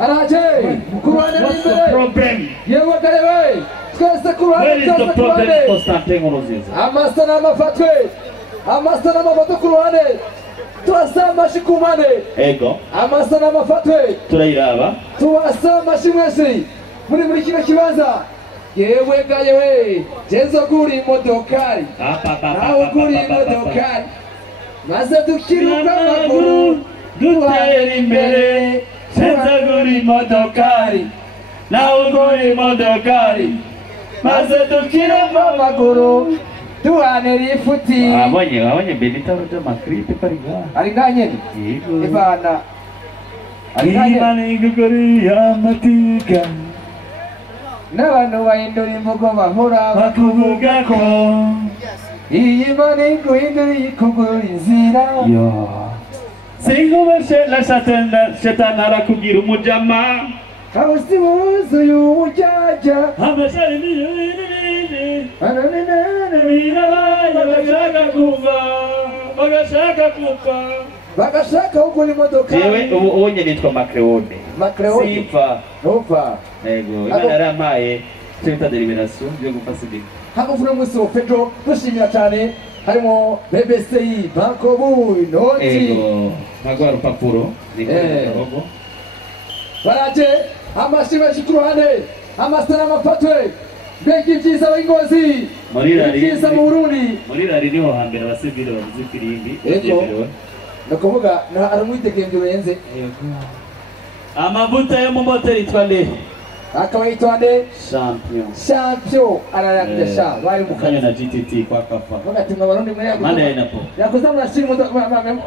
Araje, kurwane What's the problem? Yewe karebe. Twese kurwane. Where is the problem, Constantin Oroziza? Amasana amafatwe. Amasana amafatwe kurwane. Tuwasama shikumane. Ego. Amasana amafatwe. Turayiraba. Tuwasama shimwesi. Muri kino kibanza. Yewe gayewe. Jezo guri imodokari. Nawe guri imodokari. Maze dukiruka amaguru. Dutera imbere. Jezo guri imodokari. Nawe guri imodokari. Maze dukiruka amaguru. Tuhanera ifuti. Wabonye Benita roja makripe pariga. Ari nganye. Yego. Ivana. Ari nganye. Imana igukori Amateka. N'abantu bahindura imvugo bahora bakuvuga ko. Iyi Mana iguhindura ikugura inzira. Yo. Singubeshe la shetana arakubwira umujama. Abasi buzuye ubujyaja. Abashari ni bagashaka kugura imodoka. Yewe ubu nitwa Macleone. Macleone. Sifa. Nova. Ego, Imana yarampaye cyo bita deliberation byo gufasa ibintu. Hano vuga muri so Pedro dushimira cyane harimo BBC, Bankobu, Noti. Ego, magwa rupapuro niko baraje amashimwe shikuruhane amasana amafatwe begi byiza w'ingozi byiza mu Burundi. Muri rari niho hambere abasivile bavuze firimbi. Ego. Nakuvuga na aramwitegenge urenze. Amavuta yo mu moteri twande. Akaba yitwa nde? Champion ararakira sha bari mu kanya na GTT kwa kafa. Bagatimwa barundi muri yago. Mande inapo. Yakoze amashimwe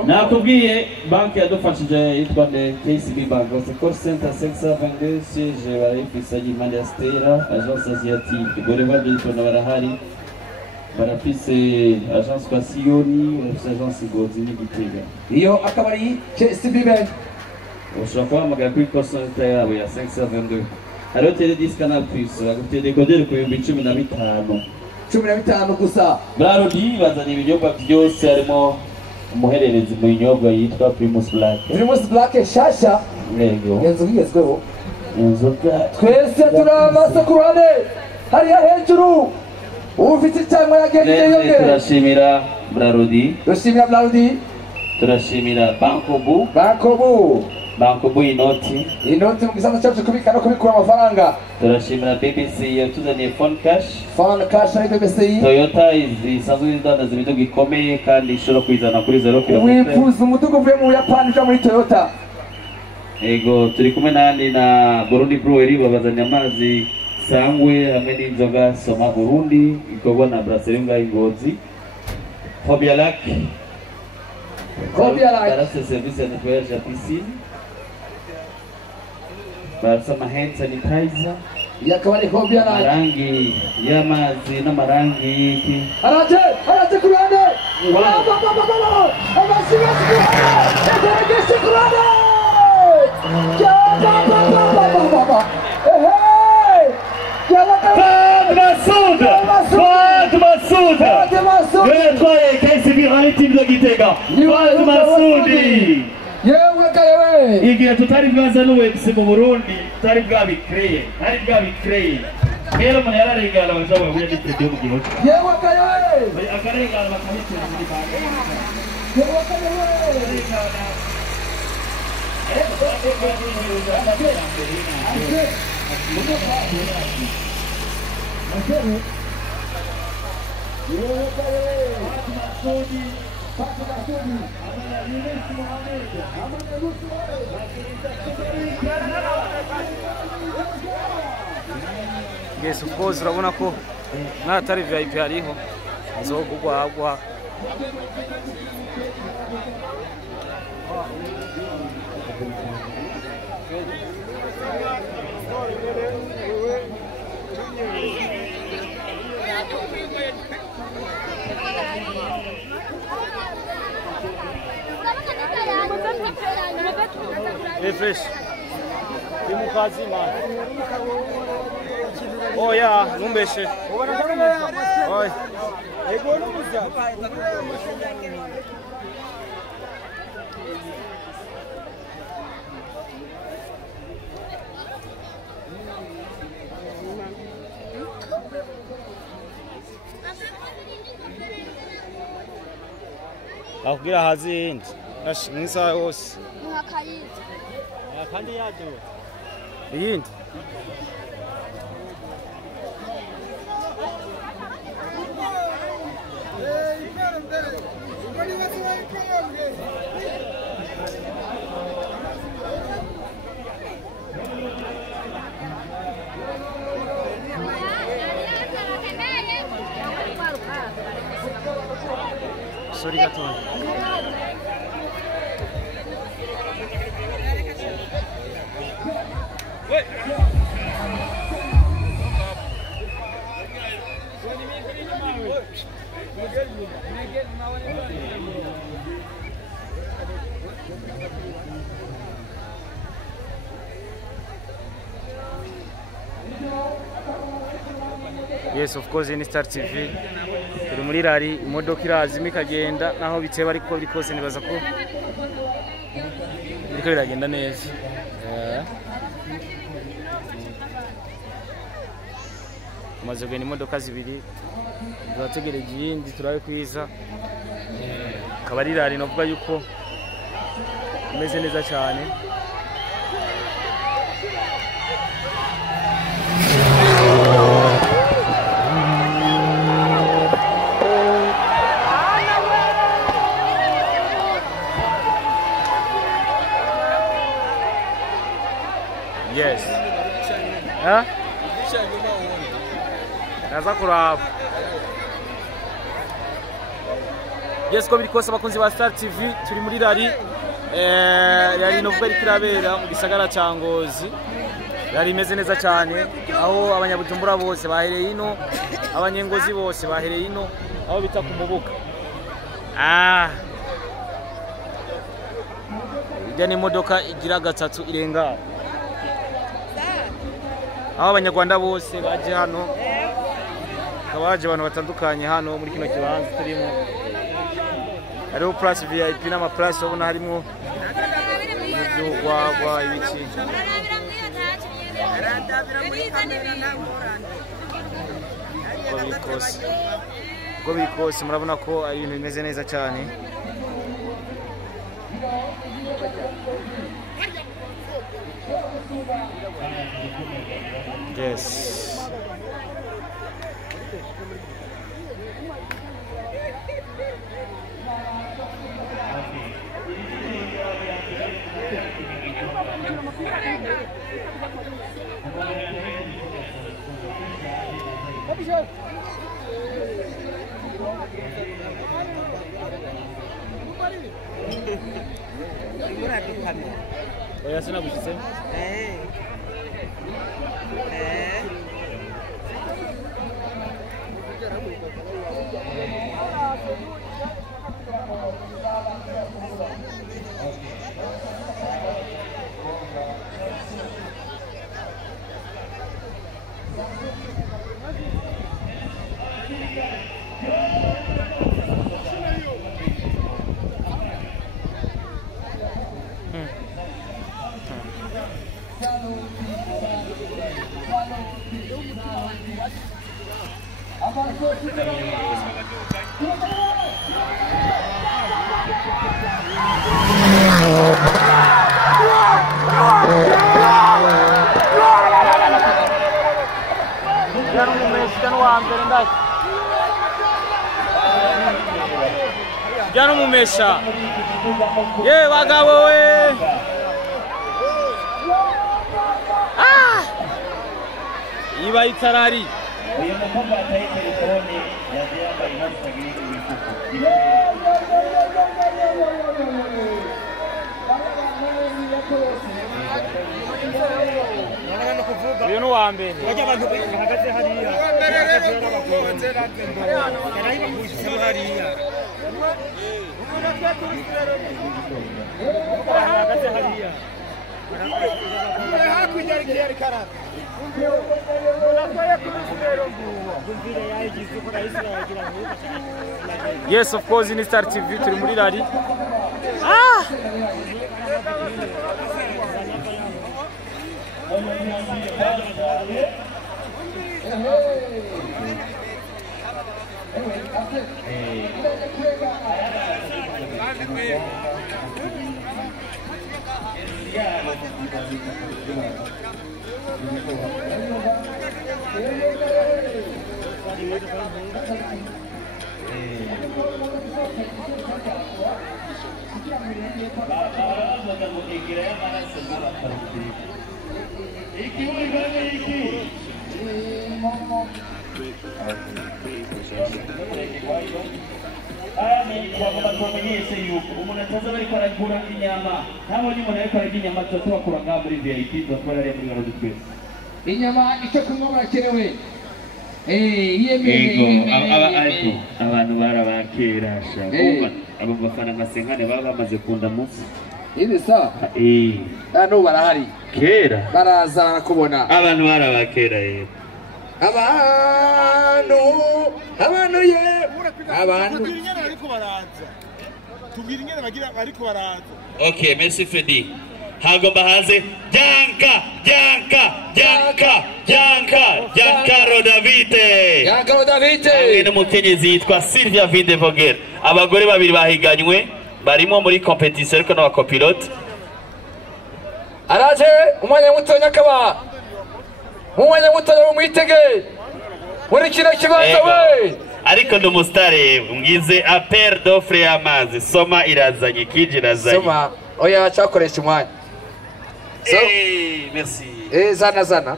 nakubwiye banki yadufashije yitwa nde KCB Bank. C'est call center 522 siège barayifisa y'Imana ya Stella agence asiatique. Boulevard de Tona barahari. Barafise agence kwa Sioni, agence NGOZI n'Igitega. Iyo akaba ari KCB Bank. Ushobora kuhamagara kuri call center yabo ya 522. Hariho tele 10 Canal Plus, bagufitiye dekoderi ku 15,000. 15 gusa. Brarodi bazanye ibinyobwa byose harimo umuhererezi mu binyobwa yitwa Primus Black. Primus Black shasha. Yego. Yenzo bigezweho. Inzoga. Twese turabasa kurane. Hariya hejuru. Ufite cyangwa yagenze yongere. Turashimira Brarodi. Turashimira Brarodi. Turashimira Bankobu. Bankobu inoti mu gisano cyacu kubika no kubikura amafaranga. Turashimira BBC yatuzaniye phone cash ari BBC. Toyota isanzwe idandaza ibintu bikomeye kandi ishobora kwizana kuri 0 km. Wifuza umudugu uvuye mu Buyapani uja muri Toyota. Ego turi kumwe nandi na Burundi Brewery babazanye amazi sangwe hamwe n'inzoga Soma Burundi ikorwa na Brasserie NGOZI. Hobialac. Darasa service ya nettoyage ya piscine. Barasama hand sanitizer. Yakaba ni Hobialac. Marangi y'amazi n'amarangi y'iki. Araje kurane. Abasiga kurane. Yatwaye KCB ari team za Gitega. Masudi. Yewe kayewe. Igihe tutari bwaza n'uwebse mu Burundi, tutari bwabikreye. Rero umuntu yararengana abajaba buya n'itede mu gihugu. Yewe kayewe. Akarengana bakamutera muri banki. Yewe kayewe. Yes, of course, urabona ko natari VIP hariho nzogugwa Refresh. Kimukazi man. Oh yeah, numbeshe. Oi. Ego numuza. akubwira hazi yindi nisa yose Mwakayita. kandi yaje iyindi Sorry gato. Yes, of course, in Star TV. Turi muri rari imodoka irazima ikagenda naho biteba ariko bikose nibaza ko biriko biragenda neza. Tumaze kugenda imodoka zibiri turategereje iyindi turabe kwiza. Akaba ari rari novuga yuko imeze neza cyane. Yes. Huh? Naza kuraba. Yes, ko birikose abakunzi ba Star TV turi muri rari yari novuga ari kirabera mu gisagara ca NGOZI. Yari imeze neza cyane aho abanyabujumbura bose bahereye ino, abanyengozi bose bahereye ino aho bita ku mubuka. Ijya ni imodoka igira gatatu irenga. Aho abanyarwanda bose baje hano kabaje abantu batandukanye hano muri kino kibanza turimo hariho plus VIP n'ama plus ubona harimo ibyugwagwa ibiki ko bikose murabona ko ari ibintu bimeze neza cyane. Yes. Oya sina bushitse. Jana mumesha. Ye bagabo we. Iba itarari. Uyu mukobwa ataye telefone yaje yambaye impuzu y'Ukuntu. Uyu ni wa mbere. Bajya abantu bahagaze hariya. Yes, of course, in Star TV turi muri rari. inyama icyo kunywa barakenewe abantu barabakera abo bafana amasenkane baba bamaze kunda munsi ini sa hano barahari kera baraza barakubona abantu barabakera ye abantu ye abantu tubwira ingene bagira ariko baraza. Okay, merci Freddy. Hagomba haze Giancarlo Davide. Hamwe n'umukenyezi yitwa Sylvia Vindevogel. Abagore babiri bahiganywe barimo muri competition ariko n'abakopilote. Araje umwanya muto nyakaba. Umwanya muto mwitege. Muri kino kibanza we. Ariko ndumustare mwize appel d'offre y'amazi. Soma irazanye kije irazanye. Soma oya cyakoresha umwanya. Merci. Zana.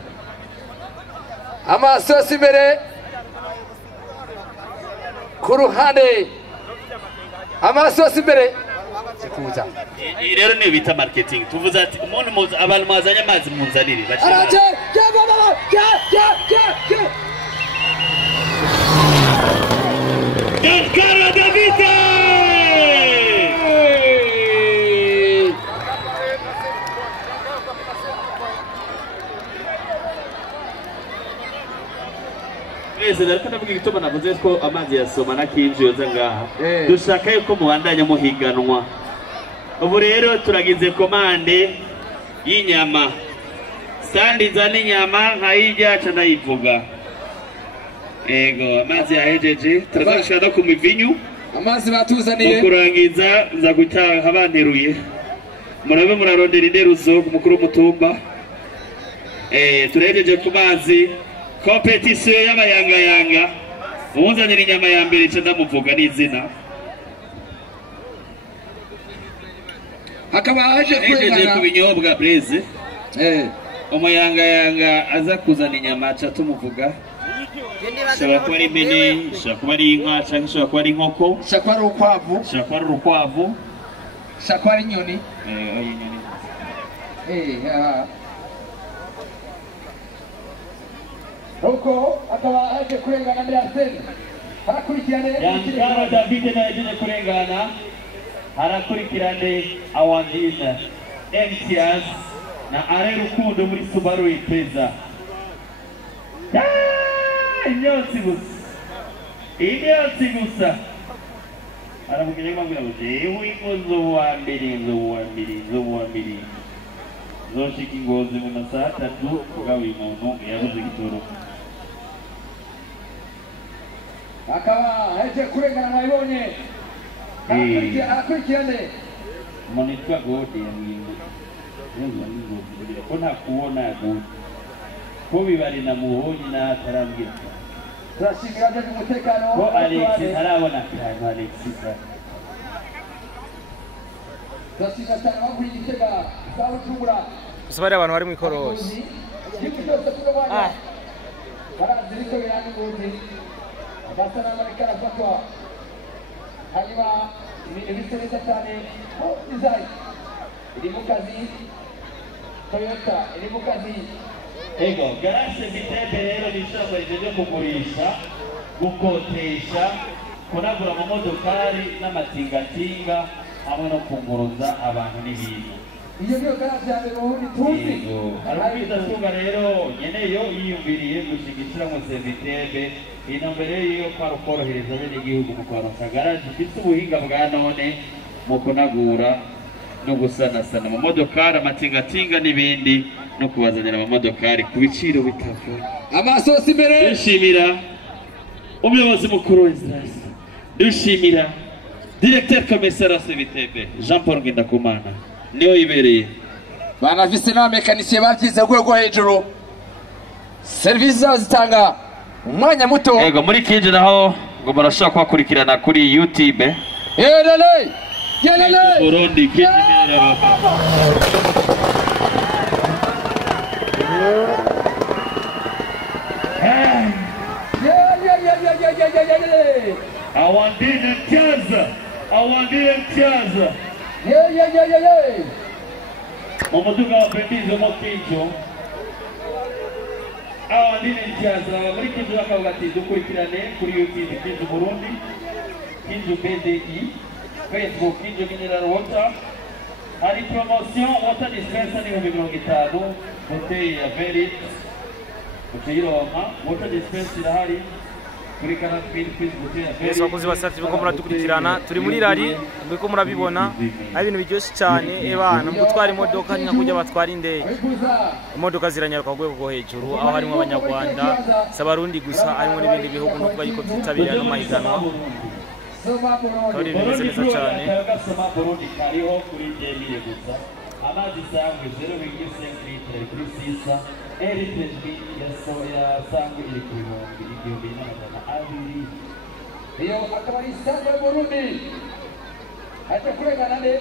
Amaso imbere. Ku ruhande. Amaso imbere. Sikuza. Rero ni bita marketing. Tuvuze ati umuntu muza abantu mazanye amazi munzanire. Araje. Giancarlo Davide! Ariko ndavuga igituma navuze ko amazi yasoma nakinjiye yoza ngaha dushaka yuko mubandanya muhiganwa ubu rero turagize komande y'inyama sandi zana inyama nkayiryaca ndayivuga ego amazi yahejeje turazashira no ku mivinyu amazi batuzaniye kurangiza nza gutaha banteruye murabe murarondera interuzo mukuru w'umutumba turejeje ku mazi competition y'abayanga muzanira inyama ya mbere cyo ndamuvuga n'izina hakaba haje ku binyobwa breze umuyanga aza kuzana inyama cyo tumuvuga shobora kuba ari impene shobora kuba ari inka cyangwa shobora kuba ari inkoko shobora kuba ari urukwavu shobora kuba ari urukwavu shobora kuba ari inyoni inyoni Nuko akaba aje kurengana muri Arsene harakurikirane Giancarlo Davide naje kurengana harakurikirane Awandina MTS na Are Rukundo muri Subaru Ipeza inyotsi gusa aravuga ngo jewe ingozo wa mbere zoshika ingozi mu masaha 3 kugawa umuntu yabuze igitoro akaba aje kurengana nabibonye akurikirane monitwa gode yamwingo ko ntakuona gode ko bibari na muhonyi na atarambye turashimira byo umutekano ko Alex arabona cyane Alex turashimira cyane baguri igitega sawa Kugura usubare abantu bari mu ikorosi baraziriko birani nguzi agasana marikara fatwa hanyuma ibisereza cyane design iri mu kazi Toyota iri mu kazi ego garage Vitebe rero nishambo ryo kugurisha gukotesha kunagura mu modokari n'amatingatinga hamwe no kunguruza abantu n'ibintu iyo niyo garage ya mbere ubundi tuzi arabiza tunga rero nyene yo yiyumviriye gushigikira mu Vitebe inombere yo korohereza bene igihugu mu kwaronsa garage ifite ubuhinga bwa none mu kunagura no gusanasana mu modokari amatingatinga n'ibindi no kubazanira mu modokari ku biciro bitavuye amasosi imbere dushimira umuyobozi mukuru w'Israel dushimira Directeur commissaire Sevitebe Jean Paul Ngendakumana niyo ibereye banafise n'abamekanisiye bavyize rwego hejuru serivisi zabo zitanga umwanya muto yego muri kinje naho ngo barashaka kubakurikirana kuri YouTube yelele yelele Burundi kinje awandile mtiaza Mamodoka wapendizo mokinjo awandile mtiaza muri kinjo bakavuga ati dukurikirane kuri YouTube kinjo Burundi kinjo BDI Facebook kinjo General Woca hari promotion Woca dispensa ni 50 boteye ya Verit Uchironka Woca dispensa irahari kuri kanapiri Facebook Yesu bakozi basati biko muradukurikirana turi muri rari biko murabibona ari ibintu biryoshye cyane ebana mu gutwara imodoka ni nk'ujya batwara indege imodoka ziranyaruka ku rwego rwo hejuru aho harimo abanyarwanda s'abarundi gusa harimo n'ibindi bihugu n'ubwo yuko byitabira no mahiganwa kandi bimeze neza cyane amazi sangwe 0.5 litre kuri sisa eritrebi ya soya sangwe iri ku bihumbi igihumbi n'amajana abiri iyo akaba ari sangwe Burundi aje kurengana ne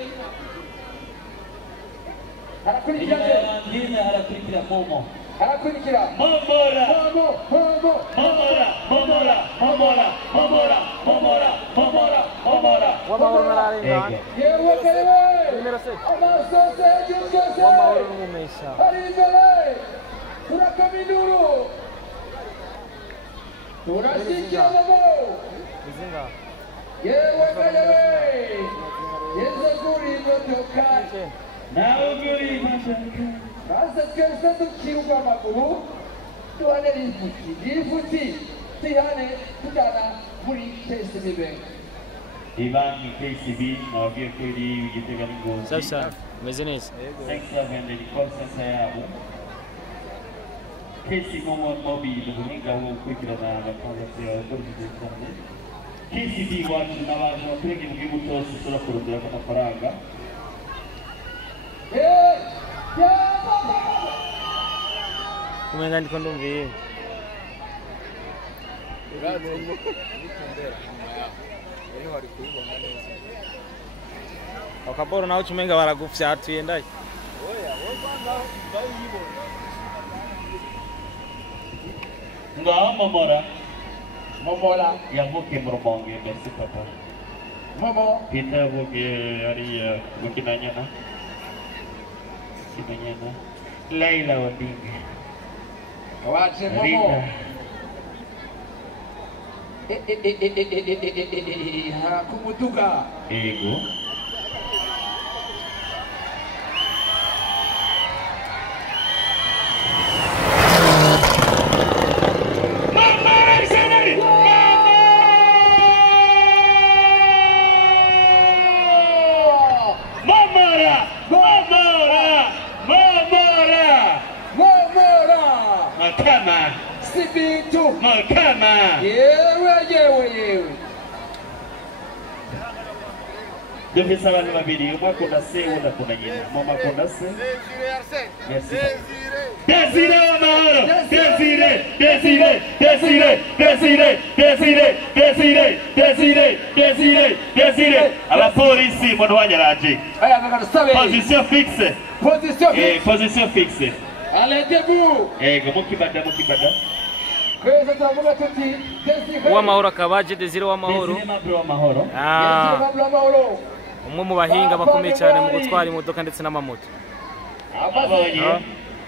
harakurikira momo harakurikira momora w'amahoro nararengana yewe kerewe Numero 6 amasose y'ingeze w'amahoro n'umumesha ari imbere turakamiduru turashikiramo izinga yewe kerewe yeze kuri modoka nawe uguri mashaka baze twese dukirwa amaguru tuhanere ifuti tuyane tujyana muri KCB Bivanye KCB nabwiye ko iri igitega n'ingozi sasa meze neza 67 ni call center yabo KCB mobile ubuhinga bwo gukurikirana abakozi b'abakozi KCB wacu n'abantu baturage mu gihugu cyose ushobora kurondera amafaranga Umenga ndiko ndumviye akaboro nawe umenga baragufyatuye ndaye ngaho momora yavukiye mu Rumonge mbese papa momo Peter yavukiye hariya mu Kinanyana Laila Odinga waje momo kumuduga ego Sibitu Makama yewe dufise abantu babiri umwe akunda se undi akunda nyina mama akunda se Desire w'amahoro Desire abapolisi muntu wanyaraje aya ngagasabe position fixe allez debout ego mukibada kweza tavuga tuti Desire w'amahoro akabaje Desire w'amahoro umwe mu bahinga bakomeye cyane mu gutwara imodoka ndetse n'amamoto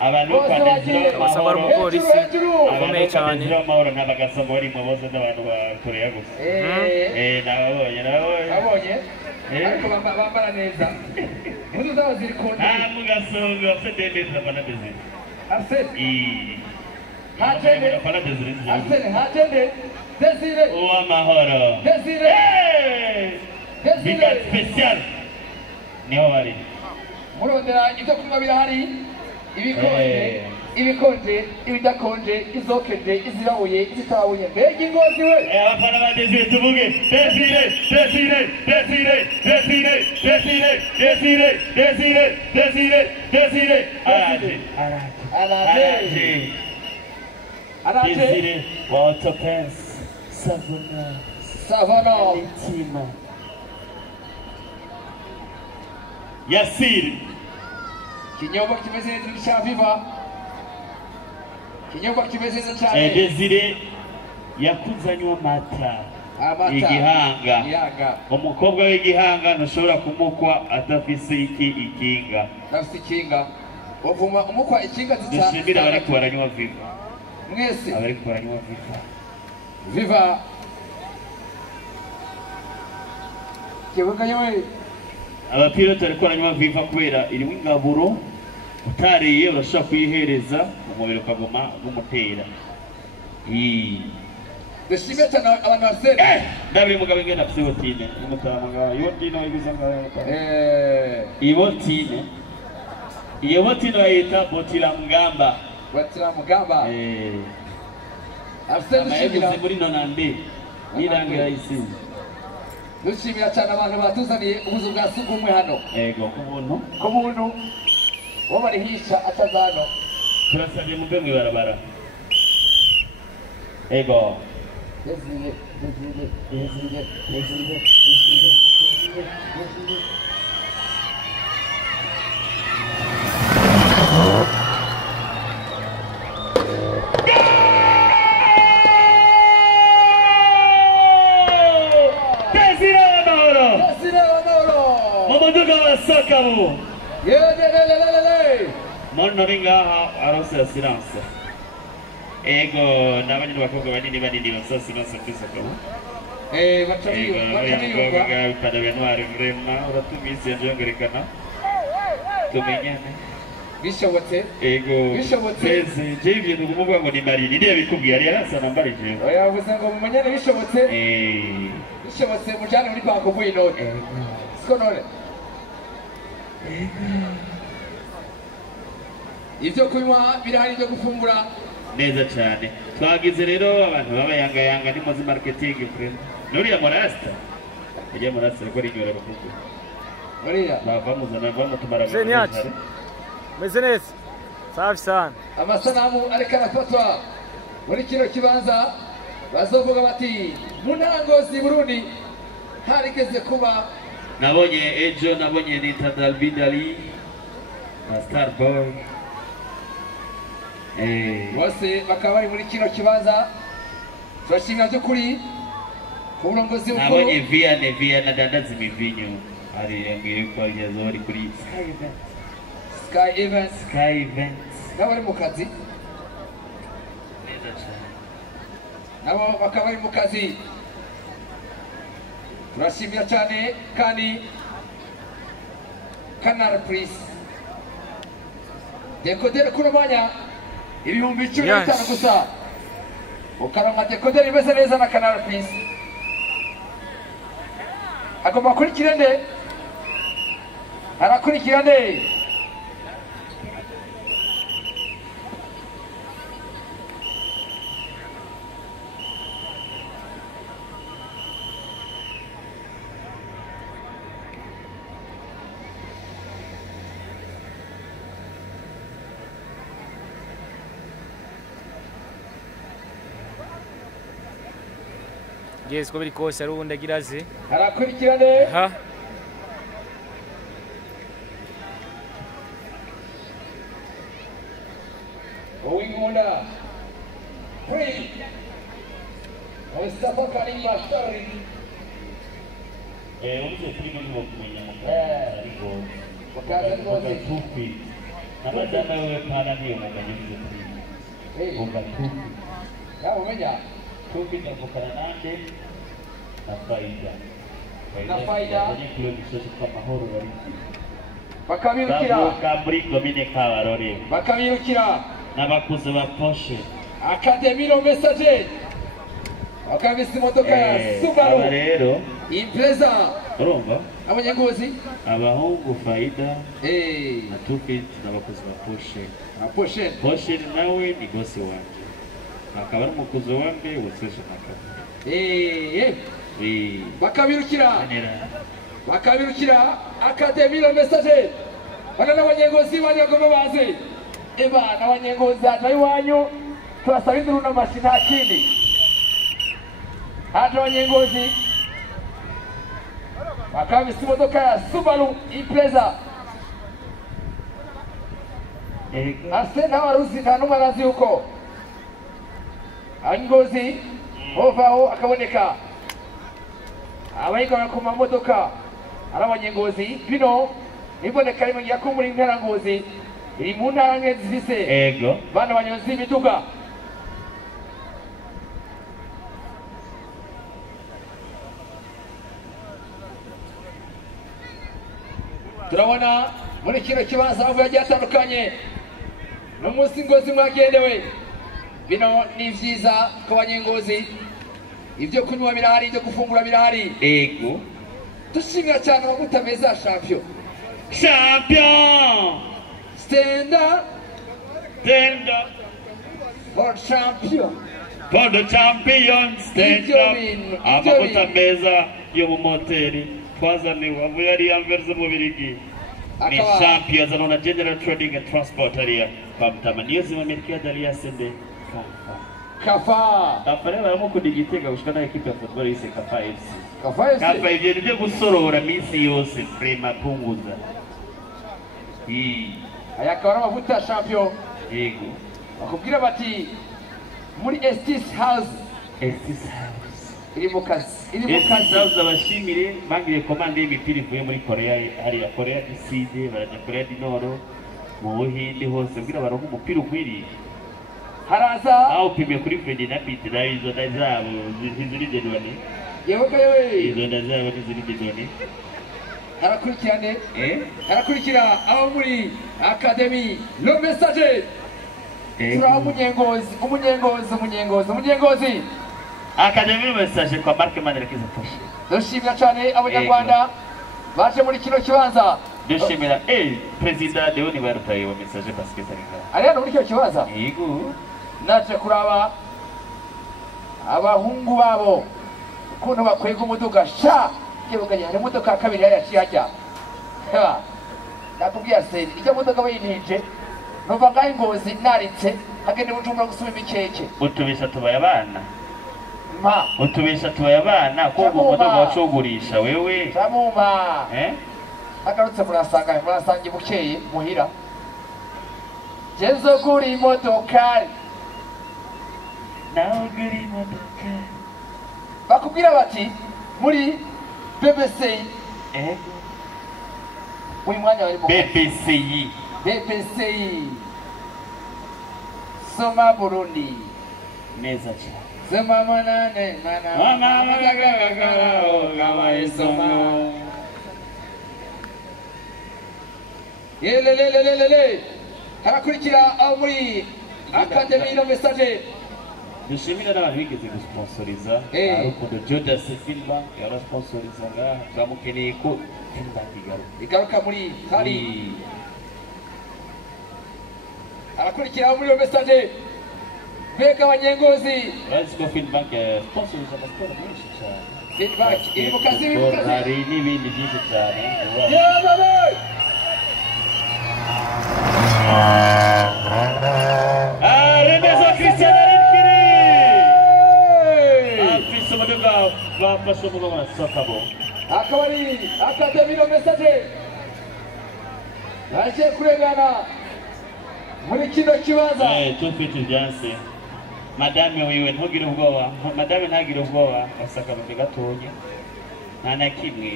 abantu kwandikira basaba umupolisi akomeye cyane amahoro ntabagasambo bari mu bozo n'abantu bakoreya gusa nabonye ariko bambara neza impuzu zabo ziri konti nta mugasongo afite neza bana Desire Hatende Desire uw'amahoro biga special niho bari murondera ibyo kunywa birahari ibikombe ibikonje ibidakonje izokeje izirabuye izitabuye mbega ingozi we abafana ba Desire tuvuge Desire araje Desire water pants savana intima Yasiri kinyobwa kimeze neza cya Viva kinyobwa kimeze neza cyane Desire yakuzanywa amata igihanga umukobwa w'igihanga ntushobora kumukwa atafise ikinga uvuma umukwa ikinga zitatu dushimira bari kubaranywa Viva mwese abari kubaranywa Viva kibuga yewe abapiloti bari kubaranywa Viva kubera irimo ingaburo utariye urashobora kuyihereza umubiri ukaguma gumutera dushimye cyane abantu basere ndabiye mugabo ngenda afite botine umutamaga yotine wiguzanga ibotine iyo botine bayita botira mugamba afite dushimira muri nonande nirangira isi dushimira cyane abantu batuzaniye ubuzu bwa sugumwe hano yego ku buntu wo barihisha atazano turasabye muve mu ibarabara ego Desire Kumamodoka wasakamu Mono ringa arose ya silence Ego nabanye n'abakobwa banini basa silence kwisaka bacamiyuka pada Januari vrema uratumizi yanjongerekana tumenyane bishobotse twese je ibintu kumuvuga ngo ni Marini niye bikubwiye ari arasa nambari je yavuze ngo mumenyane bishobotse mujane muri banko bw'inone siko none ivyo kunywa birahari byo gufungura neza cyane twagize rero abantu babayangayanga ni muzi marketing friend nuriya morasta ujya morasta ko rinyora rukuko nuriya bavamuzana bamutumara Zeniachi meze neza safi sana amasanamu ariko arafatwa muri kino kibanza bazovuga bati mu ntangozi Burundi harigeze kuba nabonye Nita Dalbidali na Starboy bose bakaba bari muri kino kibanza turashimira by'ukuri ku burongozi bukuru nabonye Vianney adandaza imivinyo ari yambwiye ko ageze ari kuri Sky Events n'abari mu kazi neza cyane nabo bakaba bari mu kazi turashimira cyane kandi Canal Plus dekodere kuno mwanya ibihumbi 15 gusa ukaronka dekodere imeze neza na Canal Plus agomba kurikira nde arakurikira nde Yes, ko biri kose ari ubundi agira azi arakurikirane ha Uwingunda Kuri Mustafa Karim Mashtari ulize primo ni wakumenya ariko wakaza ngozi tupi nabadana wewe pala niyo muganyuze primo tupi yabo menya tupi ndavukana nande na faida ni kilo bisoje kwa mahoro bari bakabirukira muri komine Kabarore bakabirukira n'abakuze ba Porsche Academiro Message bakabise imodoka ya Subaru rero Impreza urumva abanyengozi abahungu Faida na Tufit n'abakozi ba Poshe nawe ni bosi wanje akaba ari umukozi wanje wosesha nakaba bakabirukira Academy le message bana n'abanyengozi bari bagomba baze n'abanyengozi aje iwanyu turasaba induru n'amashina kindi haje abanyengozi bakabise imodoka ya Subaru Impreza ase n'abaruzi nta n'umwe arazi yuko Ngozi ovaho akaboneka abayiga ku mamodoka ari abanyengozi bino iboneka rimwe ngiye ko muri ntara Ngozi iri mu ntara nke zifise bana banyonzi bituga turabona muri kino kibanza aho yagiye atandukanye n'umunsi Ngozi mwagendewe bino ni vyiza ku banyengozi ibyo kunywa birahari ibyo gufungura birahari dushimira cyane abagutameza champion stand up for champion for the champion stand up abagutameza yo mu moteri twazaniwe avuye ari Anvers mu Birigi ni champion zanona general trading and transport area bamtama niyo zimamirkia dalia sende Kafa Afare baramo kudigitega gushikana equipe ya football yise Kafa FC. Kafa ivyo nivyo gusorora misi yose prema punguza. Ayakabara amavuta champion. Yego. Bakubwira bati muri Estis House. Iri mu kazi. House abashimire bangire commande y'imipira ivuye muri Korea hari ya Korea du Sud baraje Korea du Nord mu Buhindi hose bwira baronka umupira ukwiriye. Haraza au pime kuri Freddy na Pete na izo ndazabo zizuri dedone izo ndazabo zizuri dedone harakurikira aho muri Academy le message tura umunyengozi Academy le message kwa Mark Manderekeza Poshe dushimira cyane abanyarwanda baje muri kino kibanza dushimira president de Université wa message basket ari hano muri kino kibanza yego naje kuraba abahungu babo ukuntu bakwega umuduga sha kibuganya hari imodoka ya kabiri yaciye hajya nakubwiye se icyo modoka bayinije nova ngaho Ngozi naritse hagende Bujumbura gusuma imikeke utubisha tubaye abana utubisha tubaye abana ko umudoga wacugurisha wewe tamuma agarutse murasanga ibukeye muhira Jenzo kuri imodokari bakubwira bati muri BBC uyu mwanya wari mu BBC soma Burundi neza cyane soma manane yelelelelele harakurikira aho muri Academy le message dushimira n'abantu bigeze gusponsoriza Rukundo Judas Silva yarasponsorisa ngaha turamukeneye ko igaruka muri hari harakurikira muri le message mbega abanyengozi Rasco Feedback sponsoriza amasiporo menshi cyane Feedback iri mu kazi hari n'ibindi byinshi cyane bafashe umugongo nasakabo akabari Academy le message naje kurengana muri kino kibanza tufite ibyanse madame wiwe ntugire ubwoba madame ntagire ubwoba basakabo gatonya nta na kimwe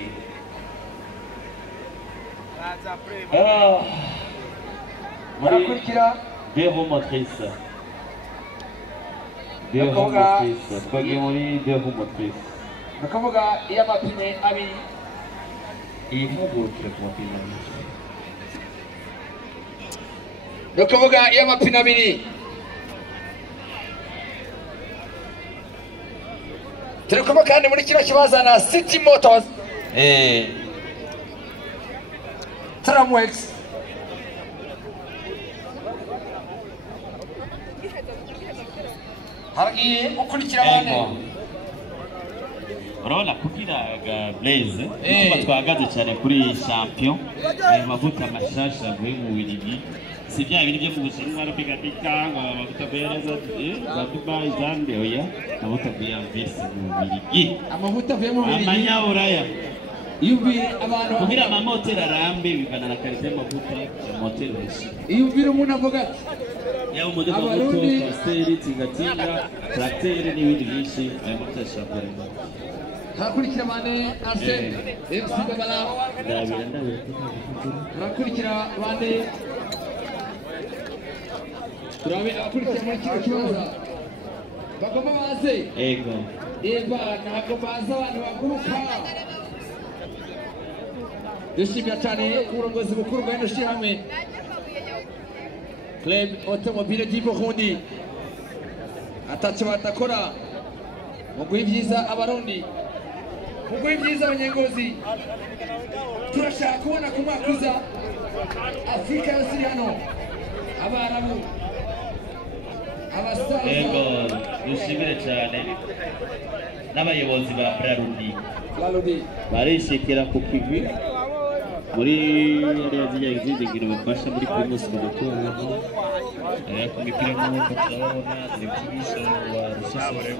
harakurikira deux roues motrices twagiye muri deux roues motrices nakavuga iyo amapine abiri iyi ntugurukire ku mapine abiri nakavuga iyo amapine abiri turi kumwe kandi muri kino kibazo na City Motors Tramwex haragiye gukurikira abane urabona kugira Blaze kuba twahagaze cyane kuri champion ayo mavuta mashasha avuye mu Bubiligi si bya bindi byo mu Bushinwa no bigatika ngo amavuta bereza za Dubai Zambia oya amavuta ya visi mu Bubiligi amavuta avuye mu Bubiligi amanyaburaya yubi abantu kugira amamoteri arambe bivana na karite y'amavuta amamoteri menshi yubira umuntu avuga ati ya umuduga muto pasiteri tingatinga tracteur n'ibindi byinshi ayo mavuta ashobora harakurikira abane Arsene MC Babala harakurikira abane turabe abakurikira muri kino kibanza bagomba baze ego ntabwo baza abantu baguruka dushimira cyane uburongozi bukuru bwa ino shyirahamwe Club Automobile du Burundi ataco badakora mu guha ibyiza abarundi mu guha ibyiza abanyengozi turashaka kubona ku mwaka uza Afurika yose iri hano abarabu abasaza dushimire cyane n'abayobozi ba Brarudi barishikira ku kivi muri area z'inyagizigira bafasha muri primus mu gutunga ku mipira y'amaboko turabona televiziyo wa rushishore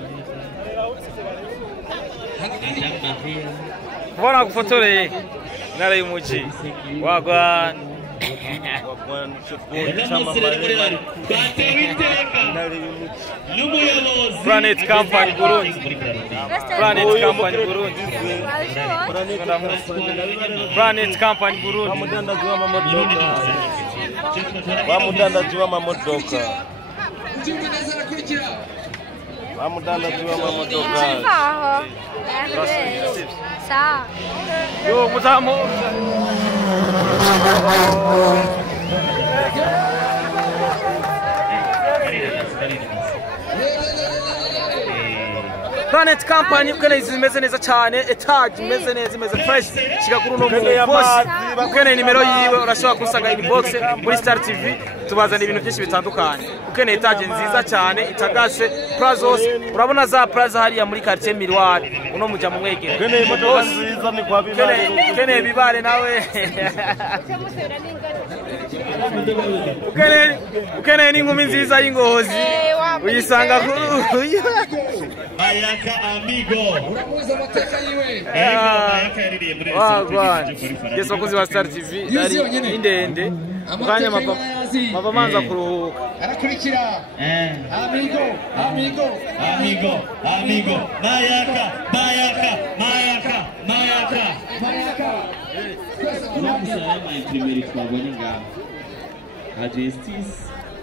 kubona gufotoreye intara y'umuji wagwan Planet Company Burundi Planet Company Burundi Planet Company Burundi bamudandaji w'amamodoka yo mutamu Planet Company ukene zimeze neza cyane etage imeze neza imeze fresh kigakuru no mu boss ukene nimero yiwe urashobora kusanga inbox muri Star TV tubazana ibintu byinshi bitandukanye ukene etage nziza cyane itagase plazos urabona za plaza hariya muri quartier Miroir uno muja mu mwegere ukene imodoka nziza ni kwa Bibare ukene Bibare nawe ukene n'inkumi nziza y'ingozi uyisanga Ayaka amigo uramuza amateka yiwe ayaka yaririye muri Yesu bakozi ba Star TV ari indende ukanya mava manza kuruhuka arakurikira amigo mayaka unamusaba imprimeri twabonye ngaho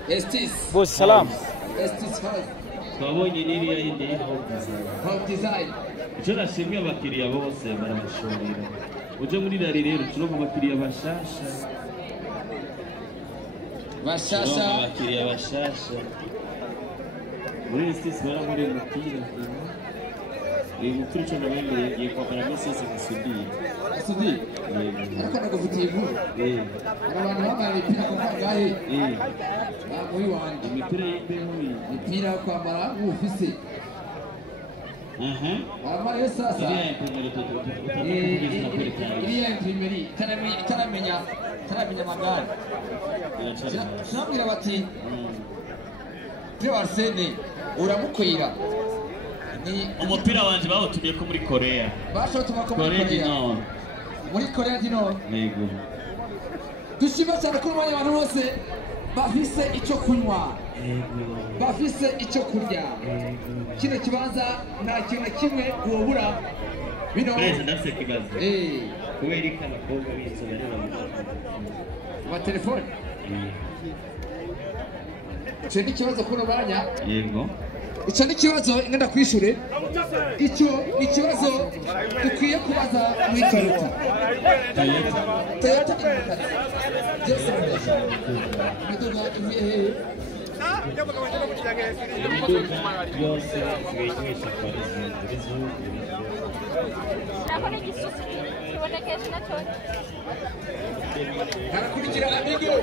Estis boss salam Estis twabonye n'iriya yindi Home Design icyo nashimye abakiriya bose barabashorera uje muri rari rero turonka abakiriya bashasha abakiriya bashasha muri Estis baramuri umupira uyu mupira icyo nabambere yagiye kwambara mesesi gusudira ariko nagufitiye inkuru abantu bambaye imipira ku mvangahe bamuhi wanjye imipira y'imbeho imipira yo kwambara nk'ufise abambaye sasa iriya imprimeri itaramenya amagare sinabwira bati Arsene uramukwira umupira wanje bawutumye ko muri Korea bashotuma ko muri Korea du Nord dushima cyane ko abantu bose bafise icyo kunywa bafise icyo kurya kino kibanza nta kintu na kimwe wobura bino ndafise kibazo kubera iki abakobwa b'inzoga ba telefone icyo ni ikibazo kuno banya icyo ni ikibazo ngenda kwishure icyo ni ikibazo dukwiye kubaza muri Toyota byose imiduga ivuye hehe byose bigisha polisi harakurikira amigo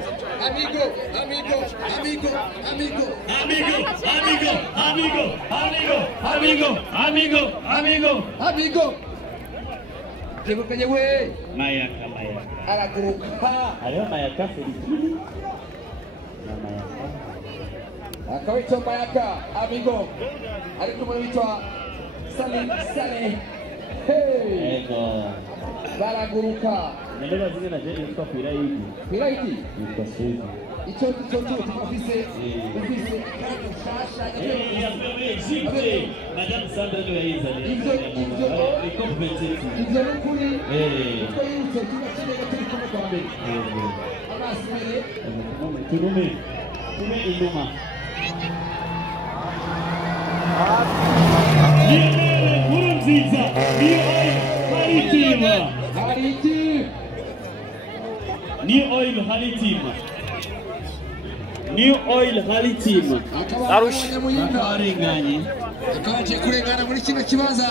amigo amigo amigo amigo amigo amigo amigo amigo amigo amigo amigo Jebukenye we mayaka araguruka hariho mayaka Feliki na mayaka akaitwa mayaka amigo ariko mwitwa Sale ego baraguruka nende bazine na jeje yitwa Kwirayiki yitwa Suzi icyo tufise shasha Egypte Madame Sandra ndio yizanye ivyo n'ukuri ko yutse kiba kinega turi kumwe kwa mbere amasire turume inuma Nziza New oil halitima akabarenganye akabaje kurengana muri kino kibaza